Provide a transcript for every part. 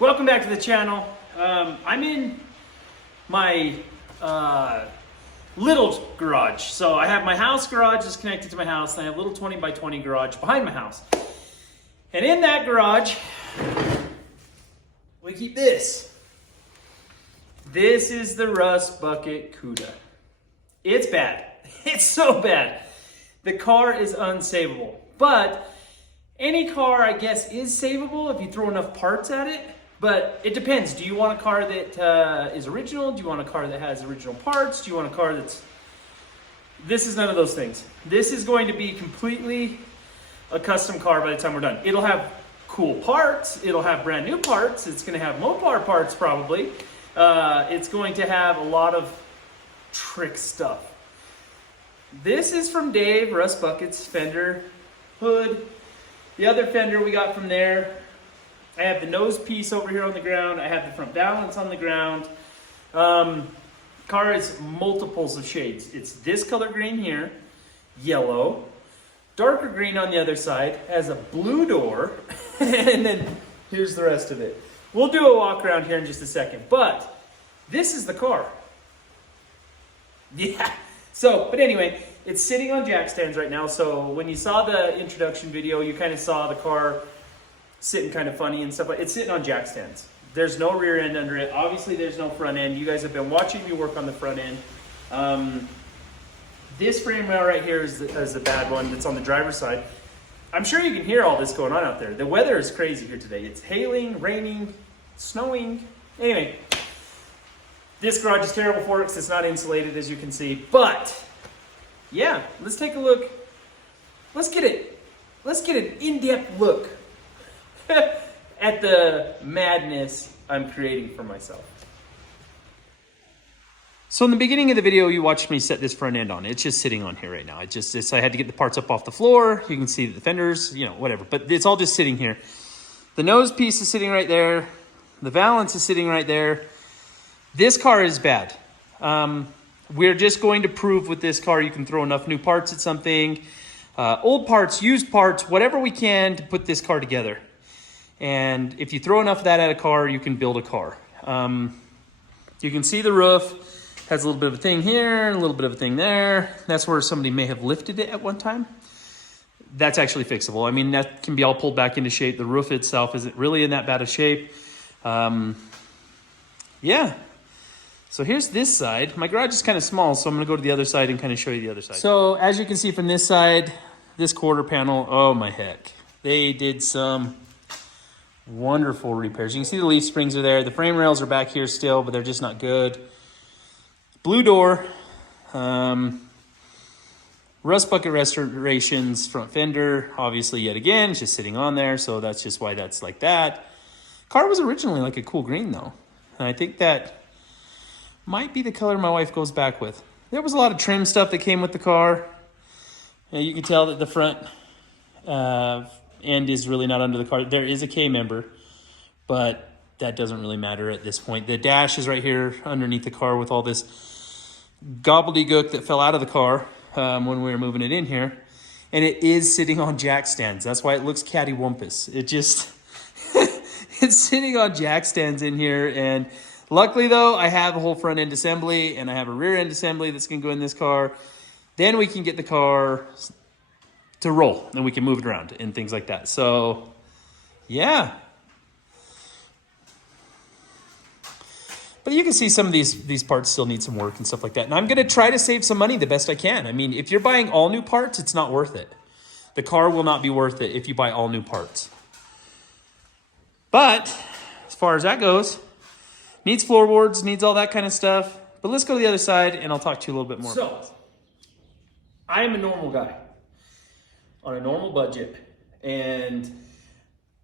Welcome back to the channel. I'm in my little garage. So I have my house garage is connected to my house, and I have a little 20 by 20 garage behind my house. And in that garage, we keep this. This is the Rust Bucket Barracuda. It's bad. It's so bad. The car is unsavable. But any car, I guess, is savable if you throw enough parts at it. But it depends. Do you want a car that is original? Do you want a car that has original parts? Do you want a car that's... This is none of those things. This is going to be completely a custom car by the time we're done. It'll have cool parts. It'll have brand new parts. It's going to have Mopar parts probably. It's going to have a lot of trick stuff. This is from Dave, Rust Bucket's fender hood. The other fender we got from there. I have the nose piece over here on the ground. I have the front balance on the ground. Car is multiples of shades. It's this color green here, yellow, darker green on the other side, has a blue door, and then here's the rest of it. We'll do a walk around here in just a second, but this is the car. Yeah. So, but anyway, it's sitting on jack stands right now. So when you saw the introduction video, you kind of saw the car sitting kind of funny and stuff, but it's sitting on jack stands. There's no rear end under it. Obviously, there's no front end. You guys have been watching me work on the front end. This frame rail right here is the bad one that's on the driver's side. I'm sure you can hear all this going on out there. The weather is crazy here today. It's hailing, raining, snowing. Anyway, this garage is terrible for it because it's not insulated, as you can see. But yeah, let's take a look. Let's get an in-depth look at the madness I'm creating for myself. So in the beginning of the video, you watched me set this front end on. It's just sitting on here right now. I had to get the parts up off the floor. You can see the fenders, whatever. But it's all just sitting here. The nose piece is sitting right there. The valance is sitting right there. This car is bad. We're just going to prove with this car you can throw enough new parts at something. Old parts, used parts, whatever we can to put this car together. And if you throw enough of that at a car, you can build a car. You can see the roof has a little bit of a thing here, a little bit of a thing there. That's where somebody may have lifted it at one time. That's actually fixable. I mean, that can be all pulled back into shape. The roof itself isn't really in that bad of shape. Yeah. So here's this side. My garage is kind of small, so I'm gonna go to the other side and kind of show you the other side. So as you can see from this side, this quarter panel, oh my heck. They did some wonderful repairs. You can see the leaf springs are there. The frame rails are back here still, but they're just not good. Blue door, Rust Bucket Restorations front fender, obviously yet again, just sitting on there. So that's just why that's like that. Car was originally like a cool green though. And I think that might be the color my wife goes back with. There was a lot of trim stuff that came with the car. You can tell that the front end is really not under the car. There is a K member, but that doesn't really matter at this point. The dash is right here underneath the car with all this gobbledygook that fell out of the car when we were moving it in here. And it is sitting on jack stands. That's why it looks cattywampus. It just, it's sitting on jack stands in here. And luckily though, I have a whole front end assembly and I have a rear end assembly that's gonna go in this car. Then we can get the car to roll and we can move it around and things like that. So yeah. But you can see some of these parts still need some work and stuff like that. And I'm gonna try to save some money the best I can. I mean, if you're buying all new parts, it's not worth it. The car will not be worth it if you buy all new parts. But as far as that goes, needs floorboards, needs all that kind of stuff. But let's go to the other side and I'll talk to you a little bit more about this. I am a normal guy on a normal budget, and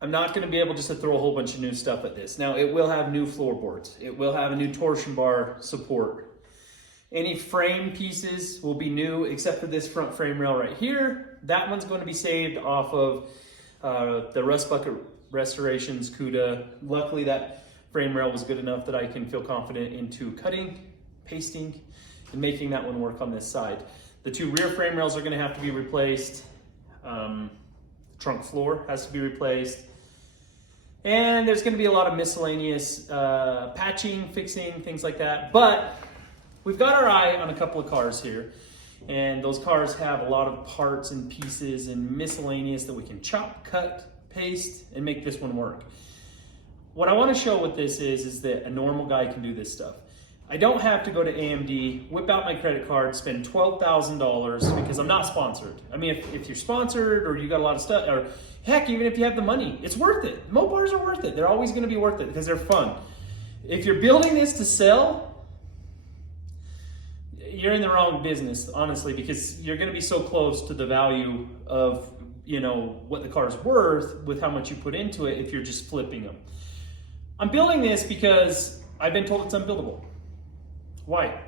I'm not going to be able just to throw a whole bunch of new stuff at this. Now, it will have new floorboards. It will have a new torsion bar support. Any frame pieces will be new except for this front frame rail right here. That one's going to be saved off of the Rust Bucket Restorations CUDA. Luckily, that frame rail was good enough that I can feel confident into cutting, pasting, and making that one work on this side. The two rear frame rails are going to have to be replaced. Trunk floor has to be replaced. And there's gonna be a lot of miscellaneous patching, fixing, things like that. But we've got our eye on a couple of cars here. And those cars have a lot of parts and pieces and miscellaneous that we can chop, cut, paste, and make this one work. What I want to show with this is that a normal guy can do this stuff. I don't have to go to AMD, whip out my credit card, spend $12,000 because I'm not sponsored. I mean, if you're sponsored or you got a lot of stuff, or heck, even if you have the money, it's worth it. Mopars are worth it. They're always going to be worth it because they're fun. If you're building this to sell, you're in the wrong business, honestly, because you're going to be so close to the value of, you know, what the car is worth with how much you put into it if you're just flipping them. I'm building this because I've been told it's unbuildable. Why?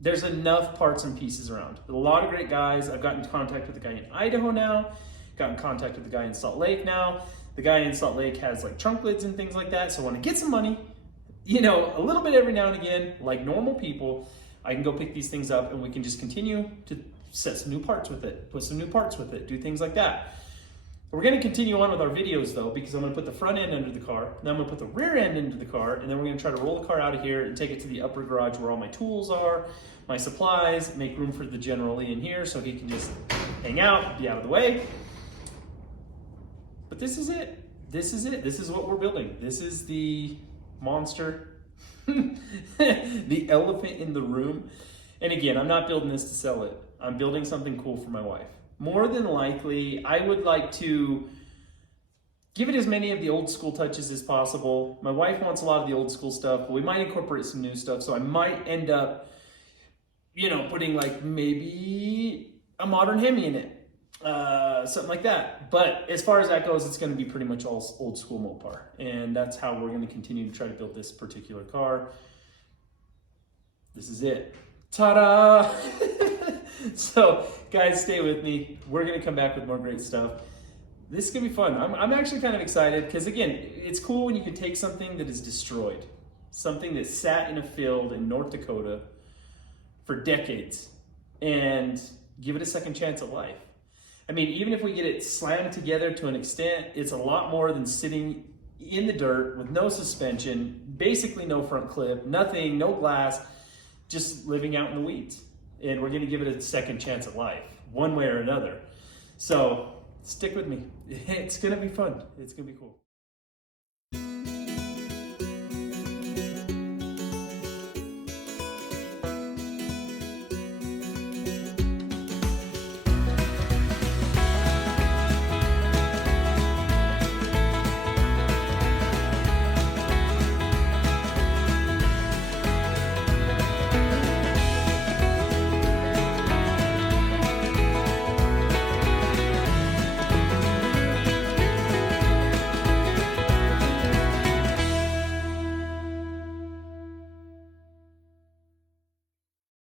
There's enough parts and pieces around. A lot of great guys. I've gotten in contact with the guy in Idaho now, got in contact with the guy in Salt Lake now. The guy in Salt Lake has like trunk lids and things like that. So when I get some money, you know, a little bit every now and again, like normal people, I can go pick these things up and we can just continue to set some new parts with it, put some new parts with it, do things like that. We're going to continue on with our videos though, because I'm going to put the front end under the car, then I'm going to put the rear end into the car, and then we're going to try to roll the car out of here and take it to the upper garage where all my tools are, my supplies, make room for the General Lee in here so he can just hang out, be out of the way. But this is it. This is it. This is what we're building. This is the monster, the elephant in the room. And again, I'm not building this to sell it. I'm building something cool for my wife. More than likely, I would like to give it as many of the old school touches as possible. My wife wants a lot of the old school stuff, but we might incorporate some new stuff. So I might end up, you know, putting like maybe a modern Hemi in it, something like that. But as far as that goes, it's going to be pretty much all old school Mopar. And that's how we're going to continue to try to build this particular car. This is it. Ta-da! So, guys, stay with me. We're going to come back with more great stuff. This is going to be fun. I'm actually kind of excited because, again, it's cool when you can take something that is destroyed, something that sat in a field in North Dakota for decades, and give it a second chance at life. I mean, even if we get it slammed together to an extent, it's a lot more than sitting in the dirt with no suspension, basically no front clip, nothing, no glass, just living out in the weeds. And we're going to give it a second chance at life, one way or another. So stick with me. It's going to be fun. It's going to be cool.